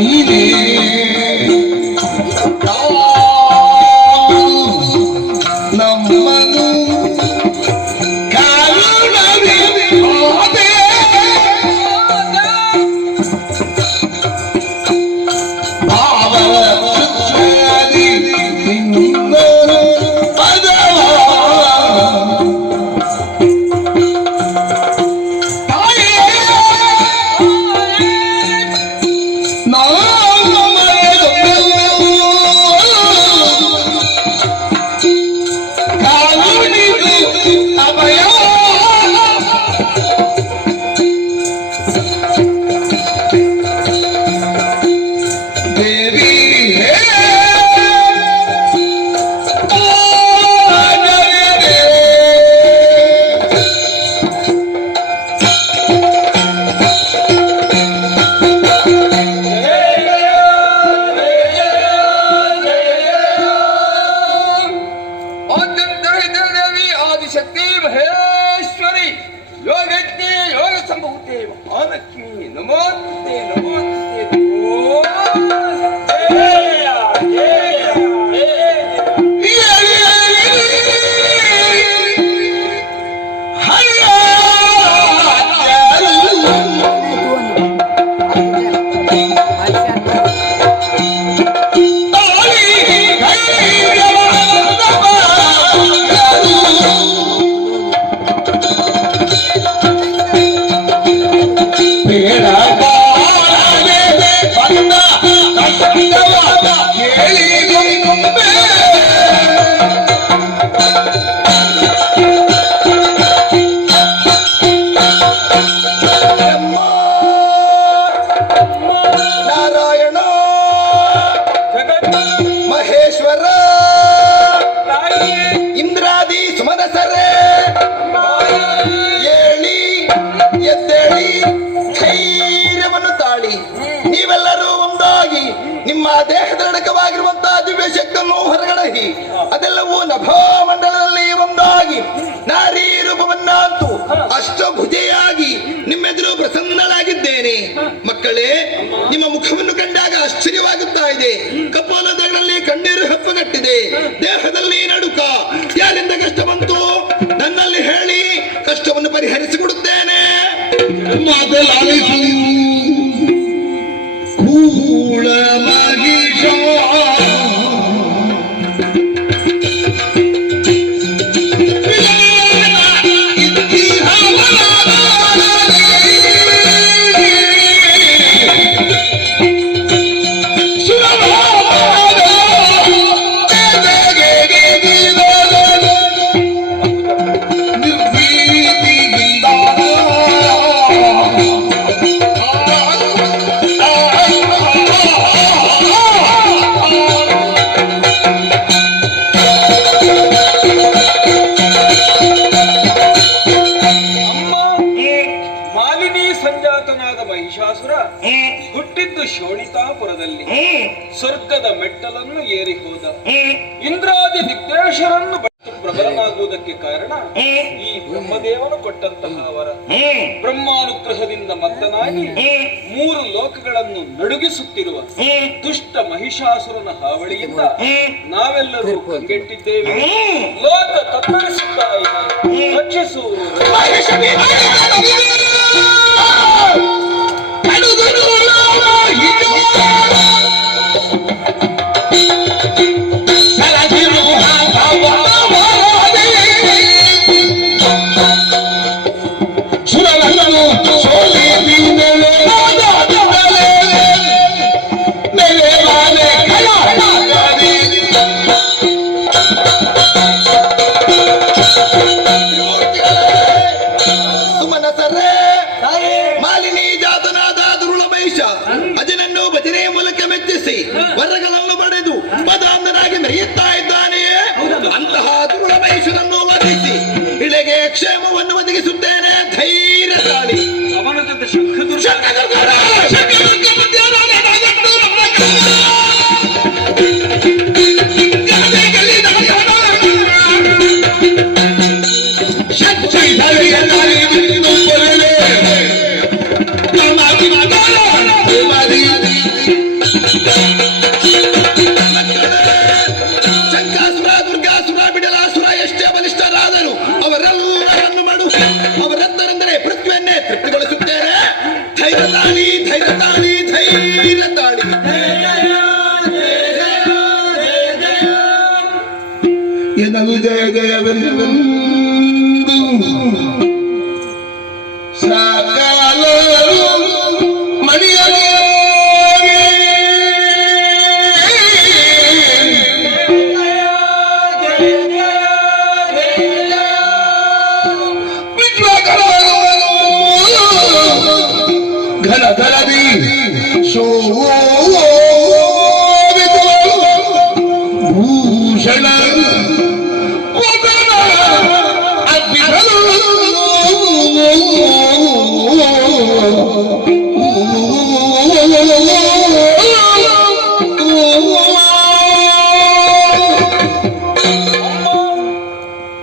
ನೀನೇ ನಮ್ಮನು ನಿಮ್ಮ ದೇಹದಡಕವಾಗಿರುವಂತಹ ದಿವ್ಯ ಶಕ್ತಿಯನ್ನು ಹೊರಗಡಹಿ ಅದೆಲ್ಲವೂ ನಭೋಮಂಡಲದಲ್ಲಿ ಒಂದಾಗಿ ನಾರಿ ರೂಪವನ್ನಂತೂ ಅಷ್ಟಭುಜೆಯಾಗಿ ನಿಮ್ಮೆದುರು ಪ್ರಸನ್ನಳಾಗಿದ್ದೇನೆ. ಮಕ್ಕಳೇ, ನಿಮ್ಮ ಮುಖವನ್ನು ಕಂಡಾಗ ಆಶ್ಚರ್ಯವಾಗುತ್ತಾ ಇದೆ. ಕಪಾಲದಲ್ಲಿ ಕಣ್ಣೀರು ಹೆಪ್ಪಗಟ್ಟಿದೆ, ದೇಹದಲ್ಲಿ ನಡುಕ. ಯಾರಿಂದ ಕಷ್ಟ ಬಂತು ನನ್ನಲ್ಲಿ ಹೇಳಿ, ಕಷ್ಟವನ್ನು ಪರಿಹರಿಸಿಕೊಡುತ್ತೇನೆ. ಹುಟ್ಟಿದ್ದು ಶೋಣಿತಾಪುರದಲ್ಲಿ ಸ್ವರ್ಗದ ಮೆಟ್ಟಲನ್ನು ಏರಿ ಹೋದ. ಇಂದ್ರಾದಿ ದಿಗ್ದೇಶರನ್ನು ಪ್ರಬಲನಾಗುವುದಕ್ಕೆ ಕಾರಣ ಈ ಬ್ರಹ್ಮದೇವನು ಕೊಟ್ಟಂತಹ ವರ. ಬ್ರಹ್ಮಾನುಗ್ರಹದಿಂದ ಮತ್ತನಾಗಿ 3 ಲೋಕಗಳನ್ನು ನಡುಗಿಸುತ್ತಿರುವ ದುಷ್ಟ ಮಹಿಷಾಸುರನ ಹಾವಳಿಯಿಂದ ನಾವೆಲ್ಲರೂ ಕಂಗೆಟ್ಟಿದ್ದೇವೆ. ಲೋಕ ತತ್ತರಿಸುತ್ತಾ ಇದೆ. ರಕ್ಷಿಸು. ಅಜನನ್ನು ಭಜನೆಯ ಮೂಲಕ ಮೆಚ್ಚಿಸಿ ವರಗಳನ್ನು ಪಡೆದು ಪದಾಂಧನಾಗಿ ಮೆರೆಯುತ್ತಾ ಇದ್ದಾನೆ. ಅಂತಹ ದುರುಳ ಮಹೇಶನನ್ನು ವಧಿಸಿ ಇಳೆಗೆ ಕ್ಷೇಮವನ್ನು ಒದಗಿಸುತ್ತೇನೆ. ಧೈರ್ಯ ತಾಳಿ. ಅವನ ಜೊತೆ ಶಂಖ ಜಯ ಜಯವೆಂದು ಸಕಾಲ ಮಣಿಯಲಿ ಘನ ಘನದಿ ಭೂಷಣ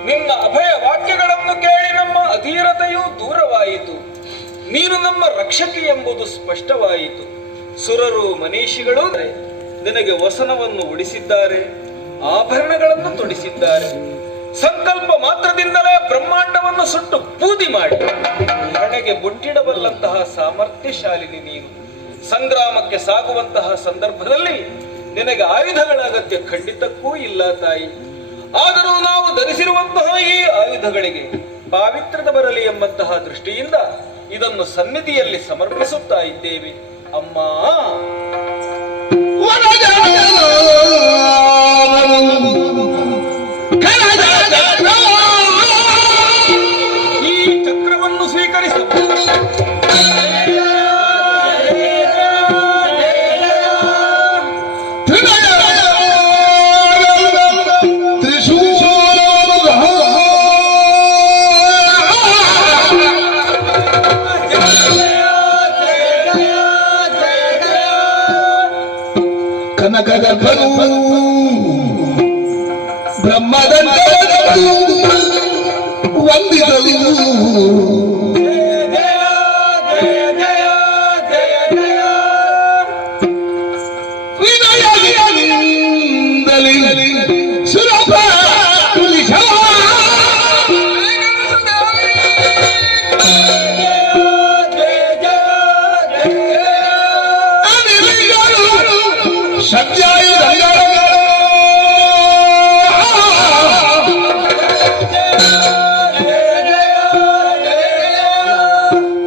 ನಿನ್ನ ಅಭಯ ವಾಕ್ಯಗಳನ್ನು ಕೇಳಿ ನಮ್ಮ ಅಧೀರತೆಯೂ ದೂರವಾಯಿತು. ನೀನು ನಮ್ಮ ರಕ್ಷಕಿ ಎಂಬುದು ಸ್ಪಷ್ಟವಾಯಿತು. ಸುರರು ಮನೀಷಿಗಳು ನಿನಗೆ ವಸನವನ್ನು ಉಡಿಸಿದ್ದಾರೆ, ಆಭರಣಗಳನ್ನು ತೊಡಿಸಿದ್ದಾರೆ. ಸಂಕಲ್ಪ ಮಾತ್ರದಿಂದಲೇ ಬ್ರಹ್ಮಾಂಡವನ್ನು ಸುಟ್ಟು ಬೂದಿ ಮಾಡಿ ಹಣೆಗೆ ಬೊಟ್ಟಿಡಬಲ್ಲಂತಹ ಸಾಮರ್ಥ್ಯಶಾಲಿನಿ ನೀನು. ಸಂಗ್ರಾಮಕ್ಕೆ ಸಾಗುವಂತಹ ಸಂದರ್ಭದಲ್ಲಿ ನಿನಗೆ ಆಯುಧಗಳ ಅಗತ್ಯ ಖಂಡಿತಕ್ಕೂ ಇಲ್ಲ ತಾಯಿ. ಆದರೂ ನಾವು ಧರಿಸಿರುವಂತಹ ಈ ಆಯುಧಗಳಿಗೆ ಪಾವಿತ್ರ್ಯದ ಬರಲಿ ಎಂಬಂತಹ ದೃಷ್ಟಿಯಿಂದ ಇದನ್ನು ಸನ್ನಿಧಿಯಲ್ಲಿ ಸಮರ್ಪಿಸುತ್ತಾ ಇದ್ದೇವೆ ಅಮ್ಮ. ಈ ಚಕ್ರವನ್ನು ಸ್ವೀಕರಿಸು. ಕನಕಗರ್ಭನು ಬ್ರಹ್ಮದಂಡ ವಂದಿಸಲು ವಿನಯದಿಂದಲೇ ಸುಲಭ ಸತ್ಯಾಯ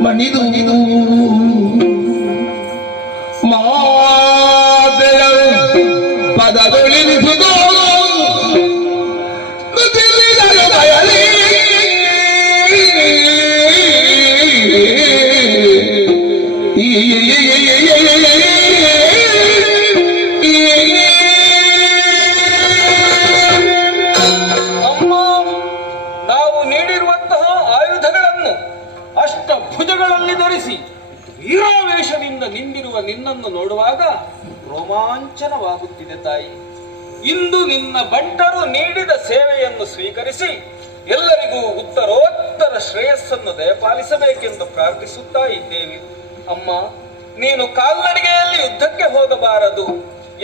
ಮಣಿದು ಮಾತೆಯ ಪದದೊಳಿಸುವುದು ಬಯಲಿ ಅಮ್ಮ, ನಾವು ನೀಡಿರುವಂತಹ ಆಯುಧಗಳನ್ನು ಅಷ್ಟಭುಜಗಳಲ್ಲಿ ಧರಿಸಿ ವೀರಾವೇಶದಿಂದ ನಿಂದಿರುವ ನಿನ್ನನ್ನು ನೋಡುವಾಗ ರೋಮಾಂಚನವಾಗುತ್ತಿದೆ ತಾಯಿ. ಇಂದು ನಿನ್ನ ಬಂಟರು ನೀಡಿದ ಸೇವೆಯನ್ನು ಸ್ವೀಕರಿಸಿ ಎಲ್ಲರಿಗೂ ಉತ್ತರೋತ್ತರ ಶ್ರೇಯಸ್ಸನ್ನು ದಯಪಾಲಿಸಬೇಕೆಂದು ಪ್ರಾರ್ಥಿಸುತ್ತಾ ಇದ್ದೇವೆ ಅಮ್ಮ. ನೀನು ಕಾಲ್ನಡಿಗೆಯಲ್ಲಿ ಯುದ್ಧಕ್ಕೆ ಹೋಗಬಾರದು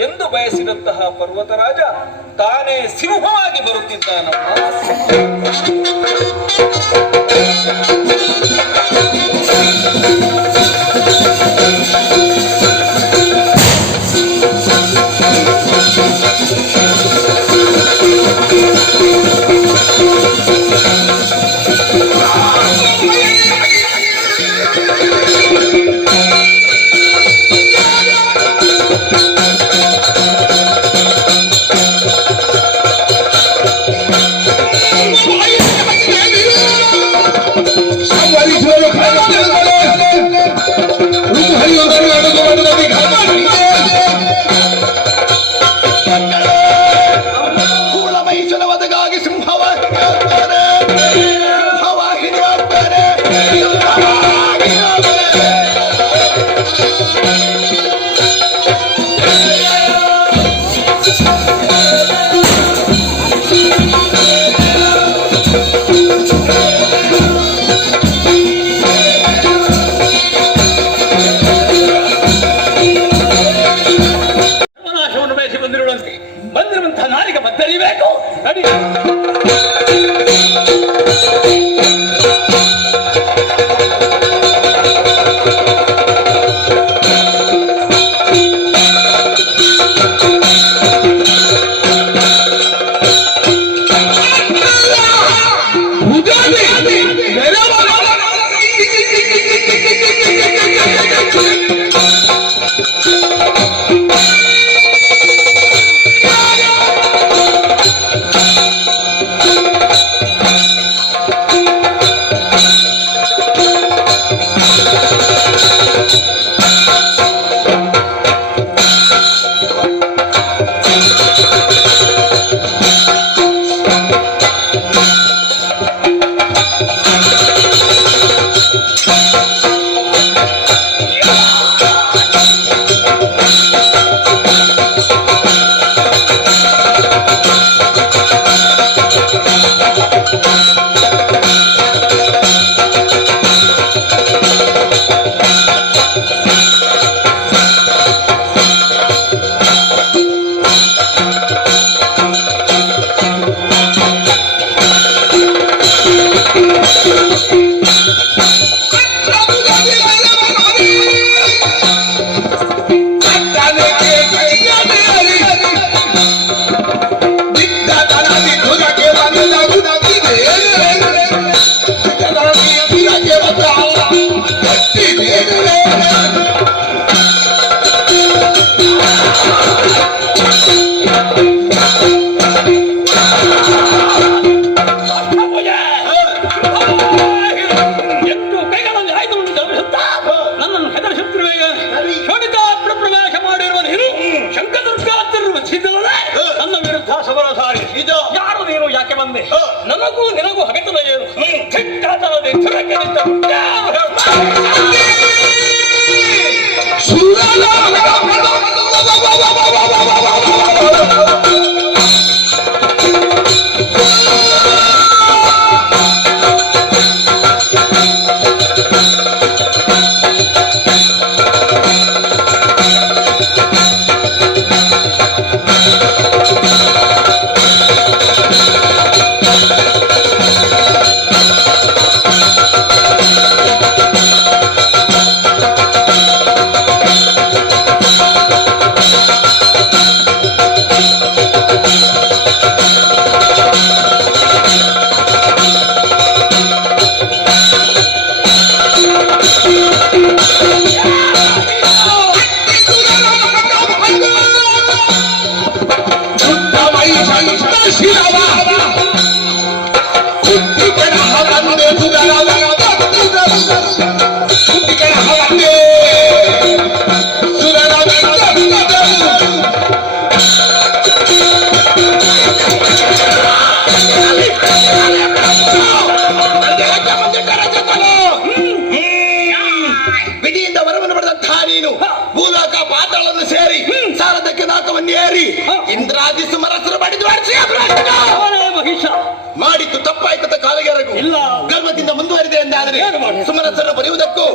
ಎಂದು ಬಯಸಿದಂತಹ ಪರ್ವತರಾಜ ತಾನೇ ಸಿಂಹವಾಗಿ ಬರುತ್ತಿದ್ದಾನಮ್ಮ. ಸಂವರಿಸುವ ಪಾತಾಳನ್ನು ಸೇರಿ ಸಾರದಕ್ಕೆ ನಾಕವನ್ನು ಏರಿ ಇಂದ್ರಾದಿ ಸುಮರಸರು ಬಡಿದು ಮಹಿಷ ಮಾಡಿದ್ದು ತಪ್ಪಾಯ್ತದ ಕಾಲಗೆರಗು ಇಲ್ಲ. ಗರ್ವದಿಂದ ಮುಂದುವರಿದೆ ಎಂದಾದರೆ ಸುಮರಸರು ಬರೆಯುವುದಕ್ಕೂ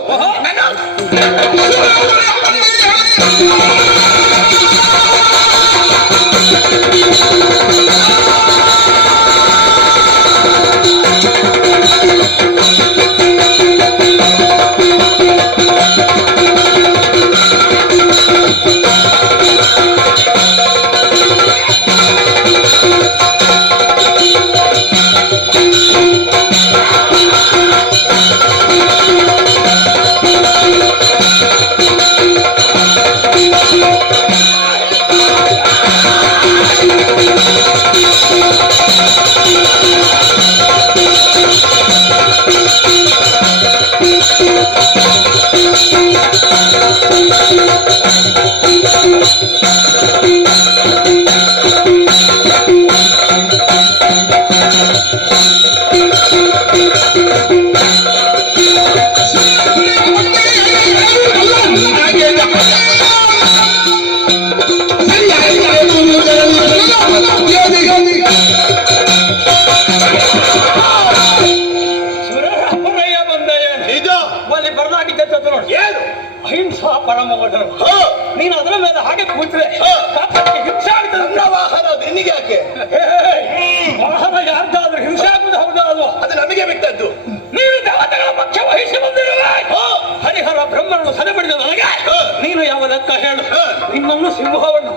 ಅಹಿಂಸಾ ಪರಮೋದರ ನೀನು ಅದರ ಮೇಲೆ ಹಾಗೆ ಕೂತ್ರೆ ಹಿಂಸೆ ಆಗ್ತದೆ. ವಾಹನ ನಿನಗೆ ಯಾಕೆ? ವಾಹನ ಯಾರ್ದಾದ್ರೂ ಹಿಂಸೆ ಆಗುದು ಹೌದಾ ಅಲ್ವಾ? ಅದು ನಮಗೆ ಬಿಟ್ಟದ್ದು. ನೀನು ದೇವತೆಗಳ ಪಕ್ಷ ವಹಿಸಿ ಬಂದಿರುವೆ. ಹರಿಹರ ಬ್ರಹ್ಮರನ್ನು ಸದೆ ಮಾಡಿದ ನನಗೆ ನೀನು ಯಾವ ಲೆಕ್ಕ ಹೇಳು? ಇನ್ನೊಂದು ಸಿಂಹವನ್ನು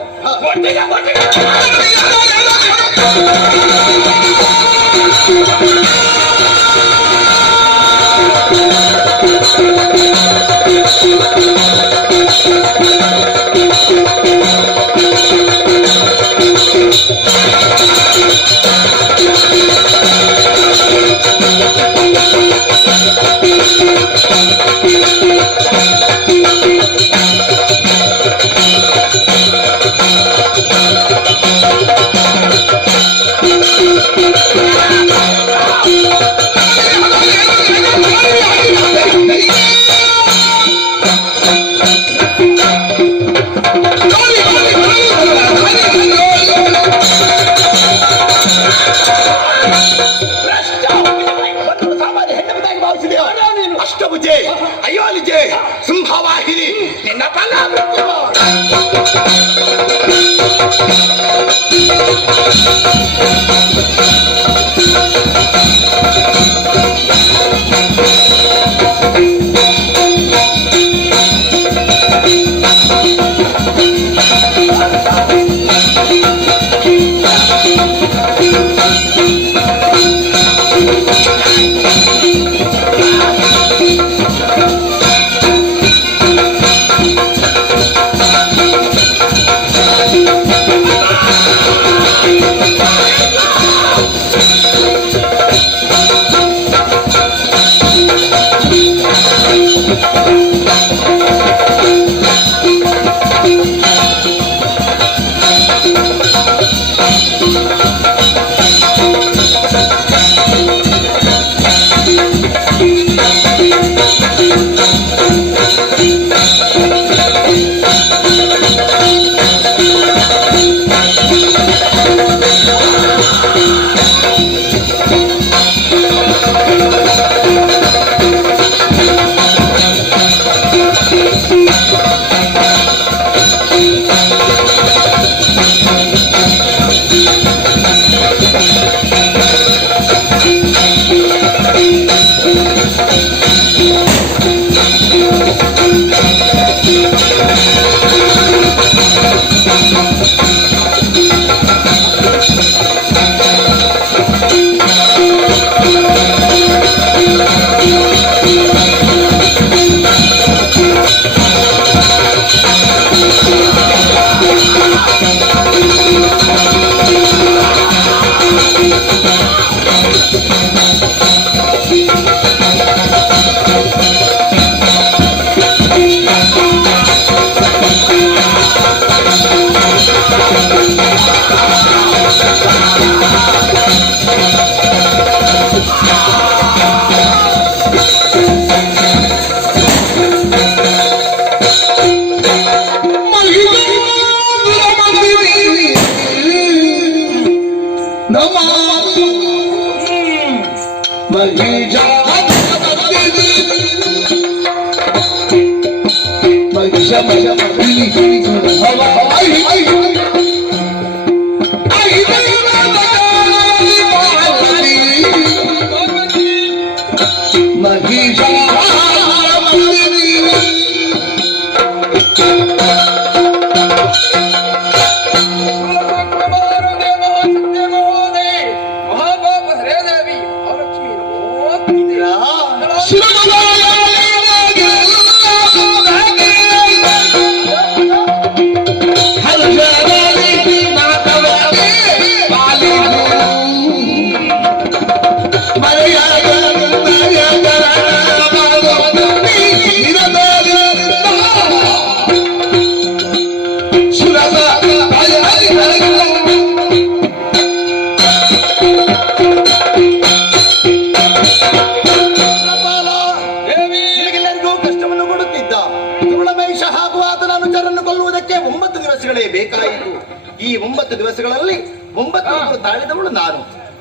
ಅಷ್ಟಭುಜೆ ಅಯೋಲಿಜೆ ಸಿಂಹವಾಹಿನಿ ನಿನ್ನ ಫಲ ಮಹಾಪಾಪ ಹರೇದೇವಿ ಮಹಾಲಕ್ಷ್ಮಿ ನಿಮಗೆಲ್ಲರಿಗೂ ಕಷ್ಟವನ್ನು ಕೊಡುತ್ತಿದ್ದ ದುರುಳಮಹಿಷ ಹಾಗೂ ಆತನ ಅನುಚರನ್ನು ಕೊಲ್ಲುವುದಕ್ಕೆ 9 ದಿವಸಗಳೇ ಬೇಕಾಯಿತು. ಈ 9 ದಿವಸಗಳಲ್ಲಿ 9 ತಾಳಿದವಳು ನಾನು.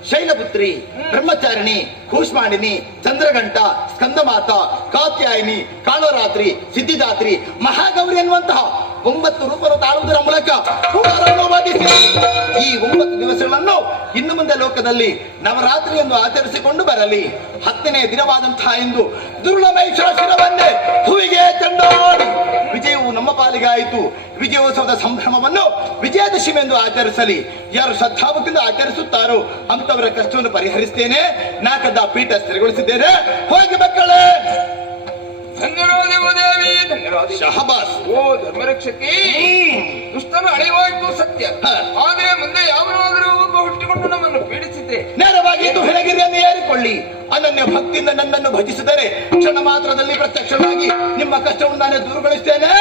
ಶೈಲಪುತ್ರಿ, ಬ್ರಹ್ಮಚಾರಿಣಿ, ಕೂಷ್ಮಾಂಡಿನಿ, ಚಂದ್ರಘಂಟ, ಸ್ಕಂದಮಾತ, ಕಾತ್ಯಾಯಿನಿ, ಕಾಳರಾತ್ರಿ, ಸಿದ್ಧಿದಾತ್ರಿ, ಮಹಾಗೌರಿ ಎನ್ನುವಂತಹ 9 ರೂಪವನ್ನು ತಾಳುವುದರ ಮೂಲಕ ಅವರನ್ನು ವಧಿಸಿ ಈ 9 ದಿವಸಗಳನ್ನು ಇನ್ನು ಮುಂದೆ ಲೋಕದಲ್ಲಿ ನವರಾತ್ರಿ ಎಂದು ಆಚರಿಸಿಕೊಂಡು ಬರಲಿ. 10ನೇ ದಿನವಾದಂತಹ ಇಂದು ದುರುಳಮಹಿಷರ ಶಿರವನ್ನೇ ಹೂವಿಗೆ ಚೆಂಡಾಡಿ ವಿಜಯವು ನಮ್ಮ ಪಾಲಿಗಾಯಿತು. ವಿಜಯೋತ್ಸವದ ಸಂಭ್ರಮವನ್ನು ವಿಜಯದಶಮಿ ಎಂದು ಆಚರಿಸಲಿ. ಯಾರು ಶ್ರದ್ಧಾಭಕ್ತಿಯಿಂದ ಆಚರಿಸುತ್ತಾರೋ ಅಂತವರ ಕಷ್ಟವನ್ನು ಪರಿಹರಿಸ್ತೇನೆ. ನಾಕದ ಪೀಠ ಸ್ಥಿರಗೊಳಿಸಿದ್ದೇನೆ. ಹೋಗಿ ಮಕ್ಕಳೇ. ಧನ್ಯರಾದೇವ ದೇವಿ, ಧನ್ಯರಾದ. ಶಹಬಾಸ್. ಓ ಧರ್ಮರಕ್ಷಕಿ, ದುಷ್ಟನು ಅಳಿವಾಯ್ತು ಸತ್ಯ, ಆದರೆ ಮುಂದೆ ಯಾವನಾದರೂ ಒಬ್ಬ ಹುಟ್ಟಿಕೊಂಡು ನಮ್ಮನ್ನು ಪೀಡಿಸಿದ್ದೆ. ನೇರವಾಗಿ ದುಹಿಣಗಿರಿಯನ್ನು ಏರಿಕೊಳ್ಳಿ. ಅನನ್ಯ ಭಕ್ತಿಯಿಂದ ನನ್ನನ್ನು ಭಜಿಸಿದರೆ ಕ್ಷಣ ಮಾತ್ರದಲ್ಲಿ ಪ್ರತ್ಯಕ್ಷವಾಗಿ ನಿಮ್ಮ ಕಷ್ಟವನ್ನು ನಾನೇ ದೂರಗೊಳಿಸ್ತೇನೆ.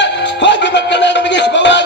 ಹೋಗಿ ಮಕ್ಕಳೇ, ನಮಗೆ ಶುಭವಾಗಿ.